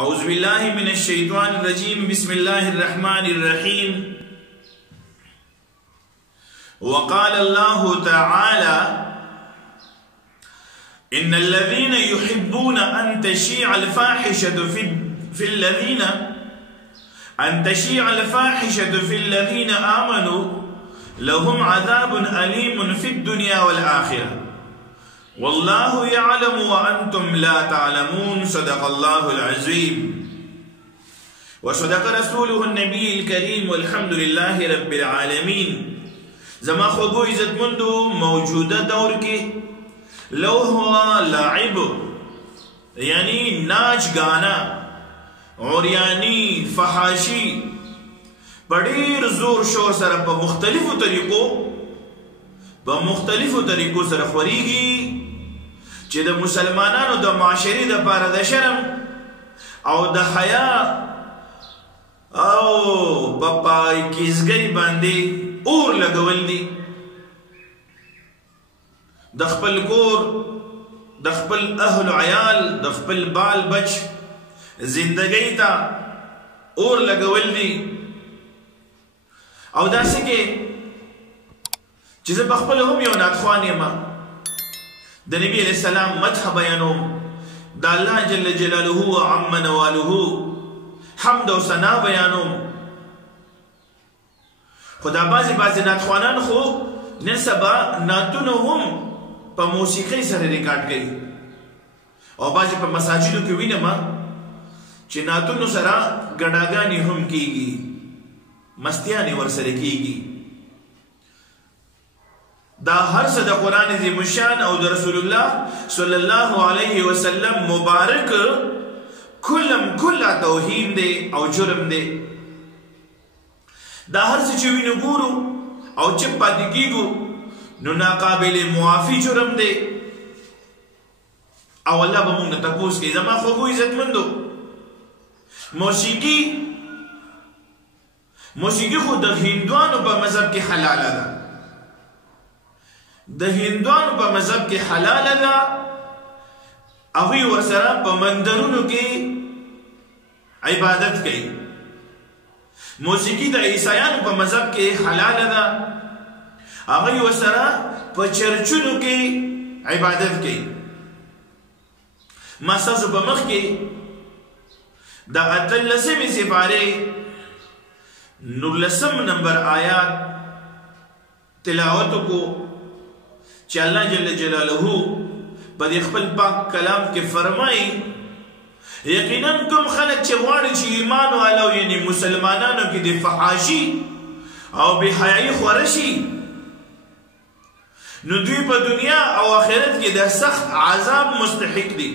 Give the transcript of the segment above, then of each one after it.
أعوذ بالله من الشيطان الرجيم بسم الله الرحمن الرحيم وقال الله تعالى إن الذين يحبون أن تشيع الفاحشة في الذين آمنوا لهم عذاب أليم في الدنيا والآخرة والله يعلم وأنتم لا تعلمون صدق الله العظيم وصدق رسوله النبي الكريم والحمد لله رب العالمين. زما خوبو عزت مندو موجودہ دور کے لو ہوا لعب یعنی ناچ گانا اور یعنی فحاشی بڑیر زور شور سر پا مختلفو طریقو سر خوریگی چی دا مسلمانانو دا معاشری دا پارا دا شرم او دا حیا او بپای کیزگئی باندی اور لگول دی د خپل کور د خپل اهل عیال د خپل بال بچ زندگی تا اور لگول دی او داسې کې چې زه بخپل هم یو ناتخوان یم د نبی علیہ السلام مدح بیانوم د الله جل جلاله و عم نواله حمد و ثنا بیانوم خدا بعضی ناتخوانان خو نن سبا ناتونو هم په موسیقۍ سره ریکارډ کوي او بعضی په مساجدو کې وینم چې ناتونو سره ګډاګانې هم کیږي مستیانې ورسره کیږي. دا هر څه د قرآن عظیم الشان او د رسول الله صلی الله علیه وسلم مبارک کله توهین دی او جرم دی. دا هر څه چې وینو ګورو او چې پاتې کیږو نو ناقابل معافی جرم دی او الله به موږ ته تپوس کوي. زما خوږو عزتمندو موسیقي خو د هندوانو په مذهب کې حلاله ده. د هندوانو په مذهب کې حلاله ده. هغوی ورسره په مندرونو کې عبادت کوي. موسیقي د عیسایانو په مذهب کې حلاله ده. هغوی ورسره په چرچونو کې عبادت کوي. ما ستاسو په مخ کې د 18 سپارې 19 نمبر آیات تلاوت کو چې الله جل جلاله په خپل پاک کلام کې فرمایي یقینا کوم خلک چې غواړي چې ایمان والو یعنی مسلمانانو کې د فحاشي او بے حیايي خوره شي نو دوی په دنیا او آخرت کې د سخت عذاب مستحق دي.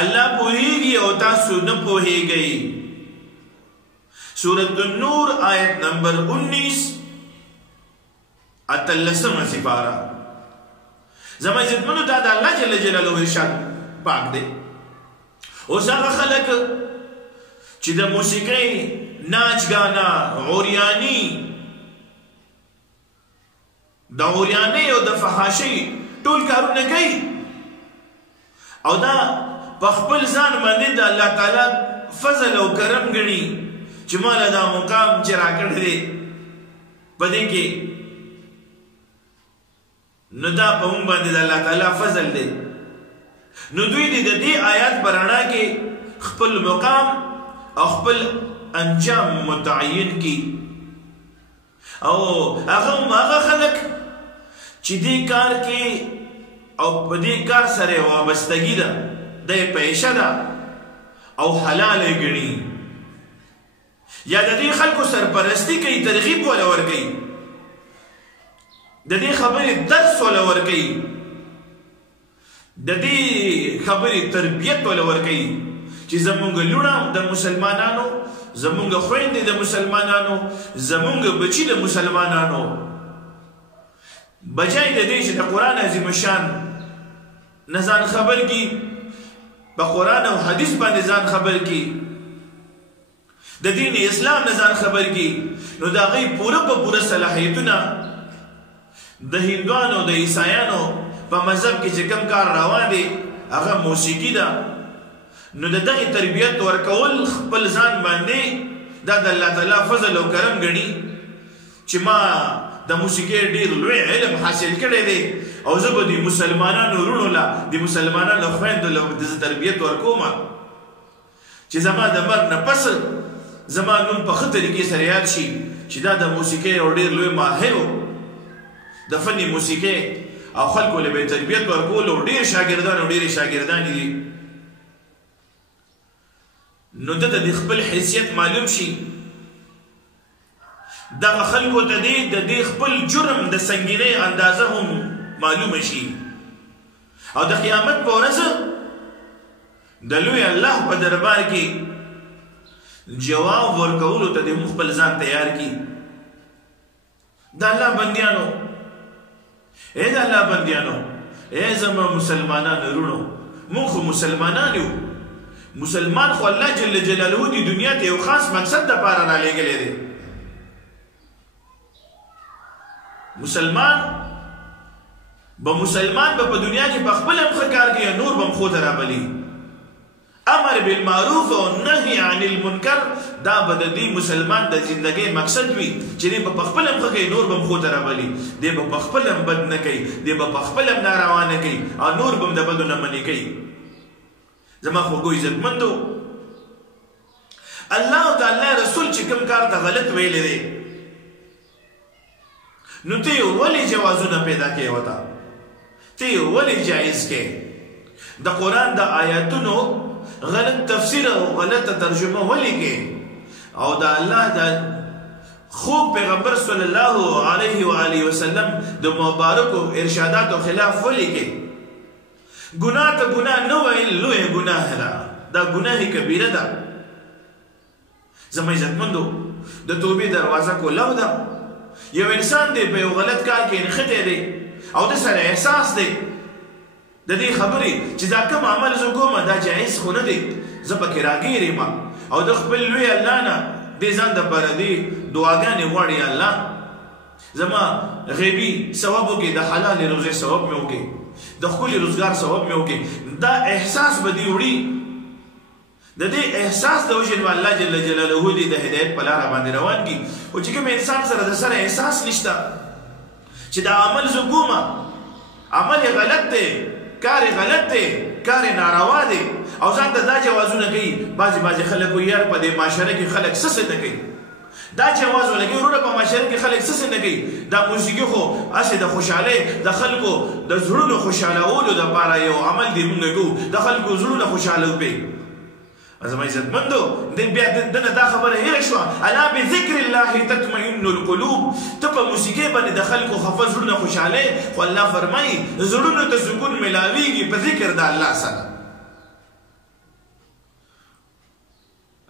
الله پوهیږي او تاسو نه پوهیږئ. سورۃ النور آیت نمبر 19 18 سپارہ. زما عزتمنو دا د الله جل جلاله ارشاد پاک دی. اوس هغه خلک چې د موسیقۍ ناچ گانا عوریانی او د فحاشۍ ټول کارونه کوي او دا په خپل ځان باندې د الله تعالی فضل او کرم ګڼي چې مالا دا مقام چې راکړی دی په دې کې نو دا په موږ باندې د الله تعالی فضل دی. نو دوی د دې آیات په رڼا کې خپل مقام او خپل انجام متعین کی او هغه خلک چې دې کار کې او په دې کار سره وابستګي ده د پیشه ده او حلال ګڼي یا د دې خلکو سرپرستی کوي ترغیب ولا ورکوي د دې خبرې درس ولا ورکوي د دې خبرې تربیت ولا ورکوي چې زمونږ لوڼه د مسلمانانو زمونږ خويندې د مسلمانانو زمونږ بچي د مسلمانانو بجای د دې چې د قرآن عظیم الشان نه ځان خبر کی په قرآن او حدیث باندې ځان خبر کی د دین اسلام نه ځان خبر کی نو دا غي پوره صلاحیتونه د هندوانو د عیسایانو په مذهب کې چې کوم کار روان دی هغه موسیقي ده نو د دغه تربیت ورکول خپل ځان باندې دا د الله تعالی فضل او کرم ګڼي چې ما د موسیقۍ ډېر لوی علم حاصل کړی دی او زه به د مسلمانانو وروڼو له د مسلمانانو خویندو له تربیت ورکوم چې زما د مرګ نه پس زما نوم په ښه طریقې سره یاد شي چې دا د موسیقۍ یو ډېر لوی ماهر و د فن موسیقۍ او خلکو له به تربیت ورکول او ډېر شاګردان او ډېرې شاګردانې دي نو دته د خپل حیثیت معلوم شي دغه خلکو ته د دې خپل جرم د سنګینۍ اندازه هم معلومه شي او د قیامت په ورځ د لوی الله په دربار کې جواب ورکولو ته د خپل ځان تیار کړي د الله بندیانو اے د الله بندیانو اے زما مسلمانانو وروڼو موږ خو مسلمانان یو مسلمان خو الله جل جلاله د دنیا ته یو خاص مقصد لپاره را لېږلی دی مسلمان به په دنیا کې په خپل هم ښه کار کوي نور به هم ښو ته رابلي امر بالمعروف او نهي عن المنکر دا به د دې مسلمان د زندګۍ مقصد وي چې دی به په خپل هم ښه کوي نور به هم ښو ته رابلي دی به په خپل هم بد نه کوي دی به په خپل هم ناروا نه کوي او نور به هم د بدو نه منې کوي زما خوږو عزتمندو الله تعالی رسول چې کوم کار ته غلط ویلی دی نو ته یې ولې جوازونه پیدا کوې ورته ته یې ولې جایز کوې د قرآن د آیاتونو غلط تفسیر او غلطه ترجمه ولې کوې او د الله د خوب پیغمبر صلی الله علیه و آله وسلم د مبارکو ارشاداتو خلاف ولې کوې گناہ ته گناہ نه ویل لوی گناہ ده دا گناہ کبیره ده زما عزتمندو د توبې دروازه کولو ده یو انسان دی په یو غلط کار کې نښتی دی او د سره احساس دی د دې خبرې چې دا کوم عمل زه کوم دا جایز خو نه دی زه پکې راګیر یم او د خپل لوی الله نه دې ځان دپاره دې دعاګانې غواړي الله زما غیبي ثواب وکړي د حلالې روزۍ ثواب مې وکړي د ښکلي روزګار ثواب مې وکړي دا احساس به دې وړي د دې احساس د وجې نو الله جل جلاله دې د هدایت په لاره باندې روان کړي او چې کوم انسان سره د سره احساس نشته چې دا عمل زه کوم عمل غلط دی کار غلط دی کار ناروا دی او ځان ته دا جوازونه کوي بعضې خلک وایي یار په دې معاشره کې خلک څه نه کوي دا جواز ولګي وروره په معاشره کې خلک څه نه کوي دا موسیقي خو هسې د خوشحالۍ د خلکو د زړونو خوشحالولو دپاره یو عمل دی مونږ کوو د خلکو زړونه خوشحالو پې زما عزتمندو بیا دنه دا خبره هېره شوه الا بذکر الله تطمئن القلوب ته په موسیقۍ باندې د خلکو خفه زړونه خوشحالۍ خو الله فرمایي زړونو ته سکون ملاویږي په ذکر د الله سره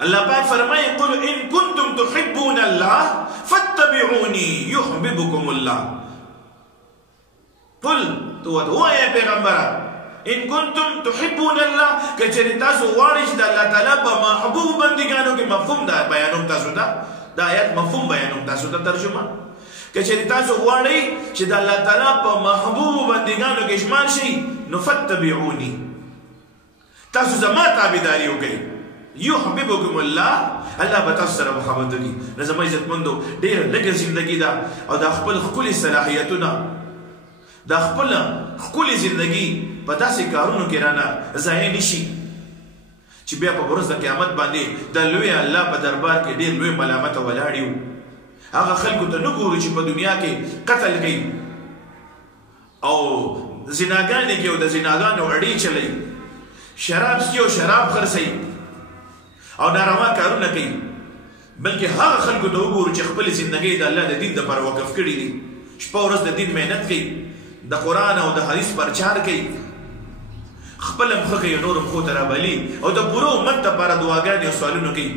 الله پاک فرمایي قل ان کنتم تحبون الله فاتبعوني يحببكم الله قل تو وایه پیغمبره ان کنتم تحبون الله کچری تاسو غواړئ چې د الله تعالی په محبوب بندګانو کې مفهوم دا بیانوم تاسو ته د آیت مفهوم بیانوم تاسو ته ترجمه کچری تاسو غواړئ چې د الله تعالی په محبوب بندګانو کې شمار شئ نو فتبعوني تاسو زما تابعداري وکړئ يحببكم الله الله به تاسو سره محبت وکړي نو زما عزتمندو ډېره لږه زندګي ده او د خپل ښکلي صلاحیتونه د خپل ښکلي زندګي په داسې کارونو کې رانه ضایع نشي چې بیا په ورځ د قیامت باندې د لوی الله په دربار کې ډېر لوی ملامته ولاړ یو هغه خلکو ته نه ګورو چې په دنیا کې قتل کوي او زناګانې کوي او د زناګانو اړې چلوي شراب څکي او شراب خرڅوي او ناروا کارونه کوي بلکې هغه خلکو ته وګورو چې خپل زندګۍ د الله د دین دپاره وقف کړي دي شپه ورځ د دین محنت کوي د قرآن او د حدیث پرچار کوي خپل هم ښه کوي نور هم ښو ته رابلي او د پوره امت دپاره دعاګانې او سوالونه کوي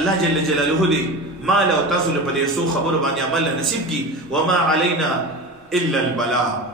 الله جل جلاله دې ما له او تاسو له په دې څو خبرو باندې عمل نصیب کړي وما علینا الا البلاغ